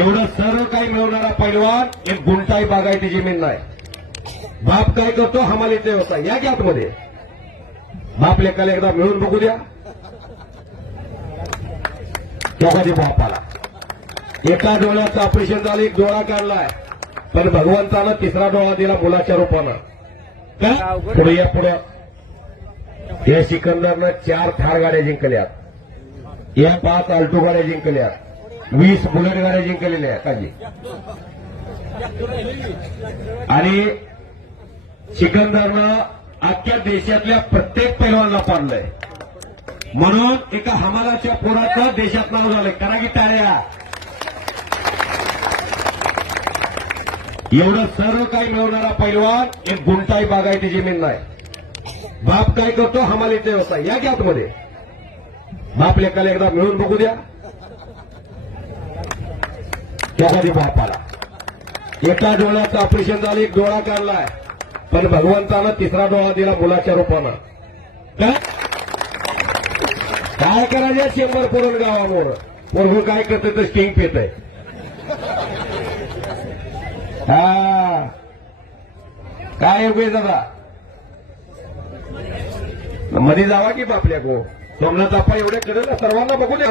एवढं सर्व काही मिळवणारा पैलवान एक गुंटाई बागायती जमीन नाही. बाप काय करतो? हमालीचे होता. या की आतमध्ये बाप लेखाला एकदा मिळून बघू द्या. तेव्हा बापाला एका डोळ्याचं ऑपरेशन झालं एक डोळा काढलाय. पण भगवंतानं तिसरा डोळा दिला मुलाच्या रूपानं. पुढे या पुढे. या सिकंदरनं चार थार गाड्या जिंकल्यात. या पाच आल्टो गाड्या जिंकल्यात. वीस बुलेट गाड्या जिंकलेल्या आहेत काजी. आणि सिकंदरनं अख्ख्या देशातल्या प्रत्येक पैलवानला पाडलंय. म्हणून एका हमालाच्या पोराचं देशात नाव झालंय. करा की टाळ्या. एवढं सर्व काही मिळवणारा पैलवान एक गुंटाई बागायती जमीन नाही. बाप काय करतो? हमालीचा व्यवसाय या की आतमध्ये बाप लेखाला एकदा मिळून बघू द्या. त्यासाठी बापाला एका डोळ्याचं ऑपरेशन झालं एक डोळा काढलाय. पण भगवंतानं तिसरा डोळा दिला मुलाच्या रूपानं. काय करायचं शंभर पोरण गावावर पोरगू काय करते तर स्टिंग पेत आहे हा. काय उभे दादा मध्ये जावा की बापल्या गो सोमनाथ आपण एवढे करेल ना सर्वांना बघून द्या